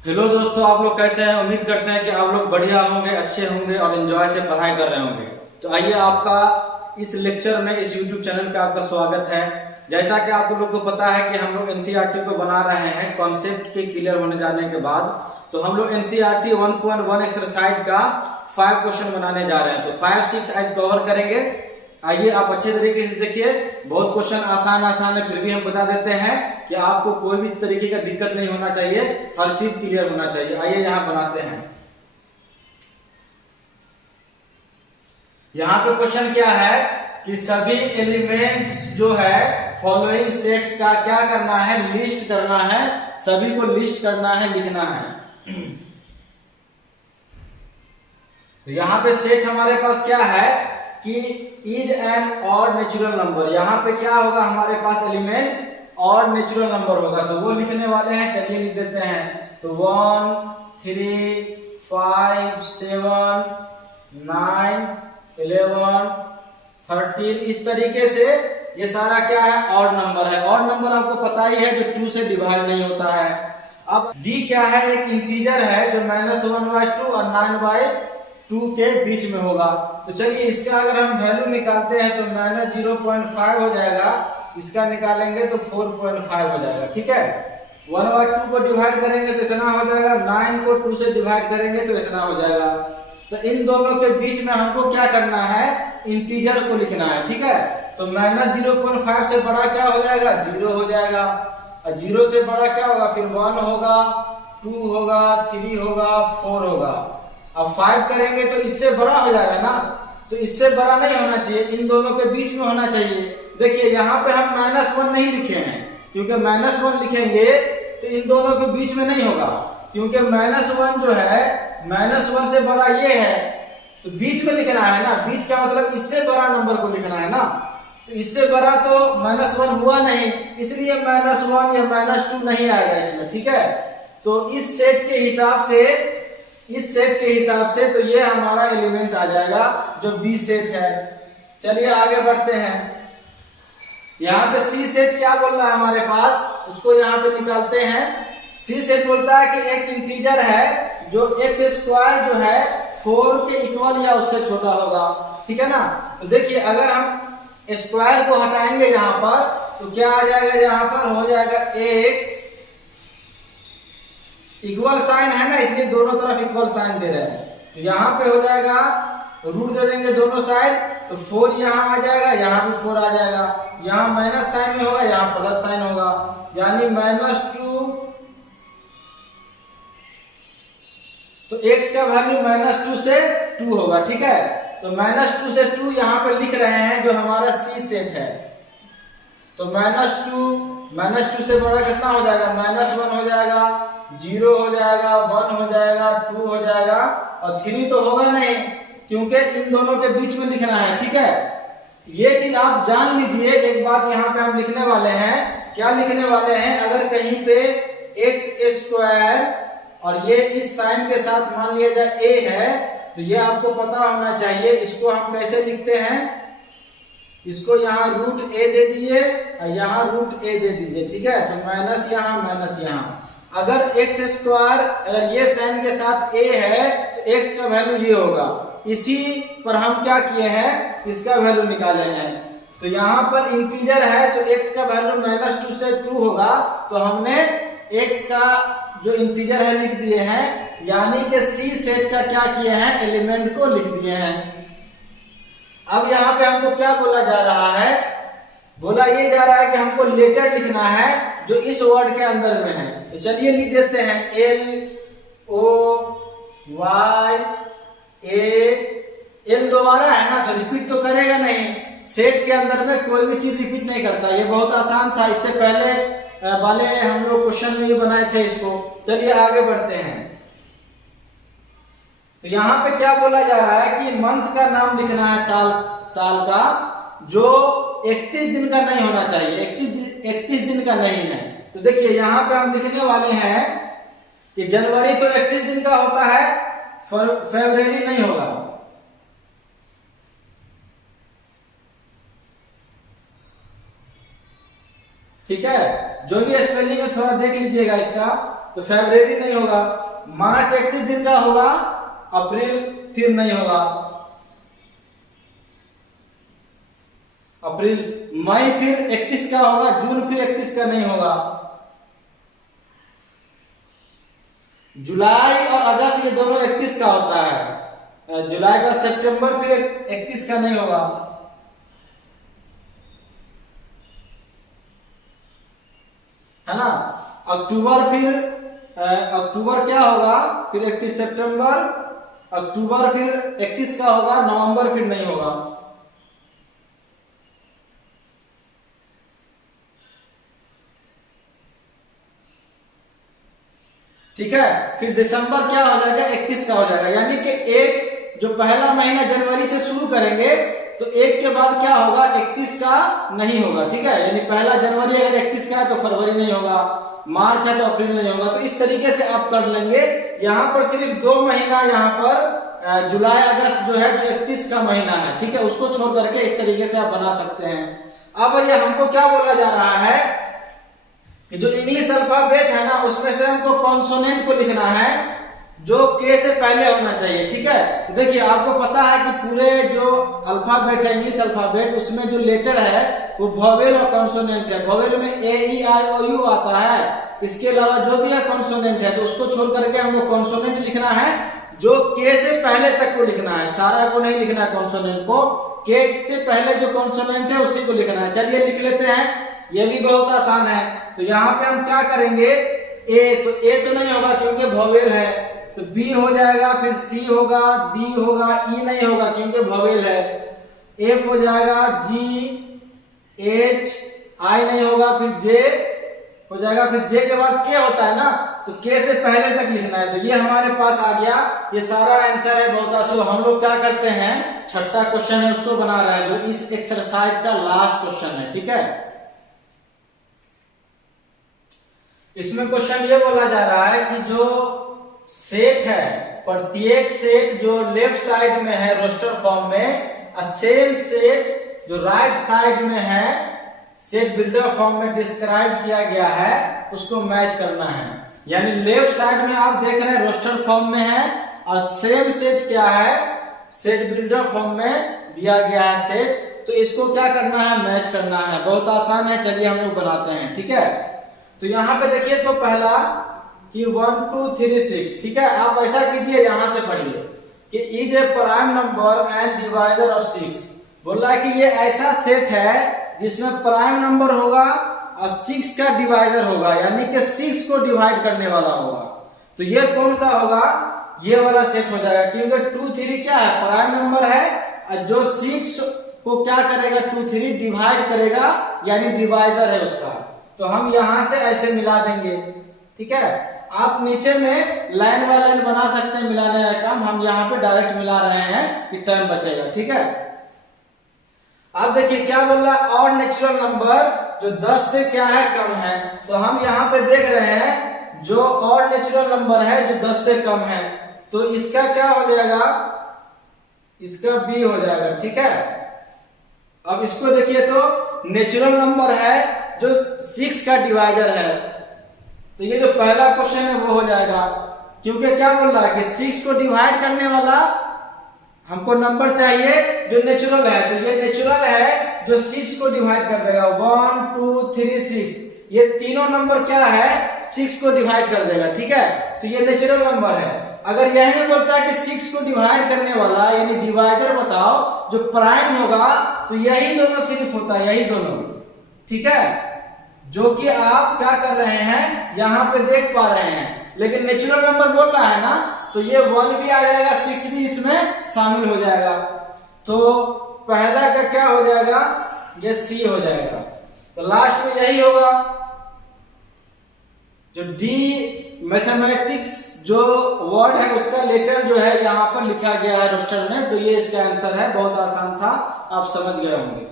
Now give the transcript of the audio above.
Hello दोस्तों, आप लोग कैसे हैं। उम्मीद करते हैं कि आप लोग बढ़िया होंगे, अच्छे होंगे और एंजॉय से पढ़ाई कर रहे होंगे। तो आइए, आपका इस लेक्चर में इस यूट्यूब चैनल पे आपका स्वागत है। जैसा कि आप लोग को पता है कि हम लोग एनसीईआरटी को बना रहे हैं कॉन्सेप्ट के क्लियर होने जाने के बाद। तो हम लोग एनसीईआरटी 1.1 एक्सरसाइज का 5 क्वेश्चन बनाने जा रहे हैं। तो 5-6 आज कवर करेंगे। आइए, आप अच्छे तरीके से देखिए। बहुत क्वेश्चन आसान है, फिर भी हम बता देते हैं कि आपको कोई भी तरीके का दिक्कत नहीं होना चाहिए, हर चीज क्लियर होना चाहिए। आइए यहाँ बनाते हैं। यहाँ पे क्वेश्चन क्या है कि सभी एलिमेंट्स जो है फॉलोइंग सेट्स का क्या करना है, लिस्ट करना है। सभी को लिस्ट करना है, लिखना है। तो यहाँ पे सेट हमारे पास क्या है कि is an odd natural number. यहाँ पे क्या होगा, हमारे पास एलिमेंट ऑड नेचुरल नंबर होगा, तो वो लिखने वाले हैं। चलिए लिख देते हैं। तो 1, 3, 5, 7, 9, 11, 13, इस तरीके से ये सारा क्या है, ऑड नंबर है। ऑड नंबर आपको पता ही है, जो 2 से डिवाइड नहीं होता है। अब डी क्या है, एक इंटीजर है जो -1/2 और 9/2 के बीच में होगा। तो चलिए, इसका अगर हम वैल्यू निकालते हैं तो -0.5 हो जाएगा। इसका निकालेंगे तो 4.5 हो जाएगा। ठीक है, 1/2 को डिवाइड करेंगे तो इतना हो जाएगा, 9 को 2 से डिवाइड करेंगे तो इतना हो जाएगा। तो इन दोनों के बीच में हमको क्या करना है, इंटीजर को लिखना है। ठीक है, तो -0.5 से बड़ा क्या हो जाएगा, 0 हो जाएगा। और 0 से बड़ा क्या होगा, फिर 1 होगा, 2 होगा, 3 होगा, 4 होगा। अब 5 करेंगे तो इससे बड़ा हो जाएगा ना, तो इससे बड़ा नहीं होना चाहिए, इन दोनों के बीच में होना चाहिए। देखिए, यहाँ पे हम -1 नहीं लिखे हैं, क्योंकि -1 लिखेंगे तो इन दोनों के बीच में नहीं होगा, क्योंकि -1 जो है, -1 से बड़ा ये है, तो बीच में लिखना है ना। बीच का मतलब इससे बड़ा नंबर को लिखना है ना। तो इससे बड़ा तो -1 हुआ नहीं, इसलिए -1 या -2 नहीं आएगा इसमें। ठीक है, तो इस सेट के हिसाब से तो ये हमारा एलिमेंट आ जाएगा जो बी सेट है। चलिए आगे बढ़ते हैं। यहाँ पे सी सेट क्या बोल रहा है हमारे पास, उसको यहाँ पे निकालते हैं। सी सेट बोलता है कि एक इंटीजर है जो x² जो है 4 के इक्वल या उससे छोटा होगा। ठीक है ना। तो देखिए, अगर हम स्क्वायर को हटाएंगे यहाँ पर तो क्या आ जाएगा, यहाँ पर हो जाएगा x इक्वल साइन है ना, इसलिए दोनों तरफ इक्वल साइन दे रहे हैं। तो यहाँ पे हो जाएगा, रूट दे देंगे दोनों साइड, तो 4 यहाँ आ जाएगा, यहाँ भी 4 आ जाएगा। यहाँ माइनस साइन में होगा, यहाँ प्लस साइन होगा, यानी -2। तो x का वैल्यू -2 से 2 होगा। ठीक है, तो -2 से 2 यहाँ पे लिख रहे हैं, जो हमारा सी सेट है। तो -2 से बड़ा कितना हो जाएगा, -1 हो जाएगा, 0 हो जाएगा, 1 हो जाएगा, 2 हो जाएगा, और 3 तो होगा नहीं, क्योंकि इन दोनों के बीच में लिखना है। ठीक है, ये चीज आप जान लीजिए। एक बात यहाँ पे हम लिखने वाले हैं, क्या लिखने वाले हैं, अगर कहीं पे x² और ये इस साइन के साथ मान लिया जाए a है, तो ये आपको पता होना चाहिए। इसको हम कैसे लिखते हैं, इसको यहाँ √a दे दिए और यहाँ √a दे दीजिए। ठीक है, तो माइनस यहाँ, माइनस यहाँ। अगर x², अगर ये साइन के साथ a है तो x का वैल्यू ये होगा। इसी पर हम क्या किए हैं, इसका वैल्यू निकाले हैं। तो यहाँ पर इंटीजर है तो x का वैल्यू -2 से 2 होगा, तो हमने x का जो इंटीजर है लिख दिए हैं, यानी कि सी सेट का क्या किए हैं, एलिमेंट को लिख दिए हैं। अब यहाँ पे हमको क्या बोला जा रहा है, बोला ये जा रहा है कि हमको लेटर लिखना है जो इस वर्ड के अंदर में है। तो चलिए लिख देते हैं, L दोबारा है ना, तो रिपीट तो करेगा नहीं। सेट के अंदर में कोई भी चीज रिपीट नहीं करता, ये बहुत आसान था। इससे पहले वाले हम लोग क्वेश्चन में भी बनाए थे इसको। चलिए आगे बढ़ते हैं। तो यहाँ पे क्या बोला जा रहा है कि मंथ का नाम लिखना है, साल का, जो 31 दिन का नहीं होना चाहिए, 31 दिन का नहीं है। तो देखिए, यहाँ पे हम लिखने वाले हैं कि जनवरी तो 31 दिन का होता है, फरवरी नहीं होगा। ठीक है, जो भी स्पेलिंग है थोड़ा देख लीजिएगा इसका। तो फरवरी नहीं होगा, मार्च 31 दिन का होगा, अप्रैल फिर नहीं होगा, अप्रैल, मई फिर 31 का होगा, जून फिर 31 का नहीं होगा, जुलाई और अगस्त ये दोनों 31 का होता है, जुलाई का, सितंबर फिर 31 का नहीं होगा, है ना। अक्टूबर फिर अक्टूबर क्या होगा, फिर 31 सितंबर, अक्टूबर फिर 31 का होगा, नवंबर फिर नहीं होगा, ठीक है। फिर दिसंबर क्या हो जाएगा, 31 का हो जाएगा, यानी कि एक जो पहला महीना जनवरी से शुरू करेंगे तो एक के बाद क्या होगा, 31 का नहीं होगा, ठीक है। यानी पहला जनवरी अगर 31 का है तो फरवरी नहीं होगा, मार्च है तो अप्रैल नहीं होगा। तो इस तरीके से आप कर लेंगे। यहाँ पर सिर्फ 2 महीना, यहाँ पर जुलाई अगस्त जो है जो 31 का महीना है, ठीक है, उसको छोड़ करके इस तरीके से आप बना सकते हैं। अब ये हमको क्या बोला जा रहा है कि जो इंग्लिश अल्फाबेट है ना, उसमें से हमको कॉन्सोनेंट को लिखना है जो के से पहले होना चाहिए, ठीक है। देखिए आपको पता है कि पूरे जो अल्फाबेट है इंग्लिश अल्फाबेट, उसमें जो लेटर है वो वोवेल और कॉन्सोनेंट है। वोवेल में ए ई आई ओ यू आता है, इसके अलावा जो भी है कॉन्सोनेंट है, तो उसको छोड़ करके हमको कॉन्सोनेंट लिखना है जो के से पहले तक को लिखना है, सारा को नहीं लिखना है कॉन्सोनेंट को, के से पहले जो कॉन्सोनेंट है उसी को लिखना है। चलिए लिख लेते हैं, ये भी बहुत आसान है। तो यहाँ पे हम क्या करेंगे, ए, तो ए तो नहीं होगा क्योंकि वोवेल है, तो बी हो जाएगा, फिर सी होगा, डी होगा, ई नहीं होगा क्योंकि वोवेल है, एफ हो जाएगा, जी, एच, आई नहीं होगा, फिर जे हो जाएगा, फिर जे के बाद के होता है ना, तो के से पहले तक लिखना है। तो ये हमारे पास आ गया, ये सारा आंसर है बहुत आसान। तो हम लोग क्या करते हैं, छठा क्वेश्चन है उसको बना रहे हैं जो इस एक्सरसाइज का लास्ट क्वेश्चन है, ठीक है। इसमें क्वेश्चन ये बोला जा रहा है कि जो सेट है, प्रत्येक सेट जो लेफ्ट साइड में है रोस्टर फॉर्म में, सेम सेट जो राइट साइड में है सेट बिल्डर फॉर्म में डिस्क्राइब किया गया है, उसको मैच करना है। यानी लेफ्ट साइड में आप देख रहे हैं रोस्टर फॉर्म में है और सेम सेट क्या है, सेट बिल्डर फॉर्म में दिया गया है सेट, तो इसको क्या करना है, मैच करना है। बहुत आसान है, चलिए हम लोग बनाते हैं, ठीक है। तो यहाँ पे देखिए, तो पहला कि 1 2 3 6, ठीक है। आप ऐसा कीजिए, यहां से पढ़िए कि is a prime number and divisor of 6। बोल रहा है कि ये ऐसा सेट है जिसमें प्राइम नंबर होगा और 6 का डिवाइजर होगा, यानी कि 6 को डिवाइड करने वाला होगा। तो ये कौन सा होगा, ये वाला सेट हो जाएगा, क्योंकि 2 3 क्या है, प्राइम नंबर है, और जो 6 को क्या करेगा, 2 3 डिवाइड करेगा, यानी डिवाइजर है उसका। तो हम यहां से ऐसे मिला देंगे, ठीक है। आप नीचे में लाइन बाय लाइन बना सकते हैं मिलाने का काम, हम यहाँ पे डायरेक्ट मिला रहे हैं कि टाइम बचेगा, ठीक है। अब देखिए क्या बोल रहा है, और नेचुरल नंबर जो 10 से क्या है, कम है। तो हम यहाँ पे देख रहे हैं जो और नेचुरल नंबर है जो 10 से कम है, तो इसका क्या हो जाएगा, इसका बी हो जाएगा, ठीक है। अब इसको देखिए, तो नेचुरल नंबर है जो 6 का डिवाइजर है, तो ये जो पहला क्वेश्चन है वो हो जाएगा, क्योंकि क्या बोल रहा है कि 6 को डिवाइड करने वाला हमको नंबर चाहिए जो नेचुरल है, तो ये नेचुरल है जो 6 को डिवाइड कर देगा। 1 2 3 6, ये तीनों नंबर क्या है, 6 को डिवाइड कर देगा, ठीक है। तो ये नेचुरल नंबर है। अगर यही में बोलता है कि 6 को डिवाइड करने वाला यानी डिवाइजर बताओ जो प्राइम होगा, तो यही दोनों सिर्फ होता है, यही दोनों, ठीक है, जो कि आप क्या कर रहे हैं यहां पे देख पा रहे हैं। लेकिन नेचुरल नंबर बोल रहा है ना, तो ये 1 भी आ जाएगा, 6 भी इसमें शामिल हो जाएगा। तो पहला का क्या हो जाएगा, ये सी हो जाएगा। तो लास्ट में यही होगा, जो डी मैथमेटिक्स जो वर्ड है उसका लेटर जो है यहाँ पर लिखा गया है रोस्टर में, तो ये इसका आंसर है। बहुत आसान था, आप समझ गए होंगे।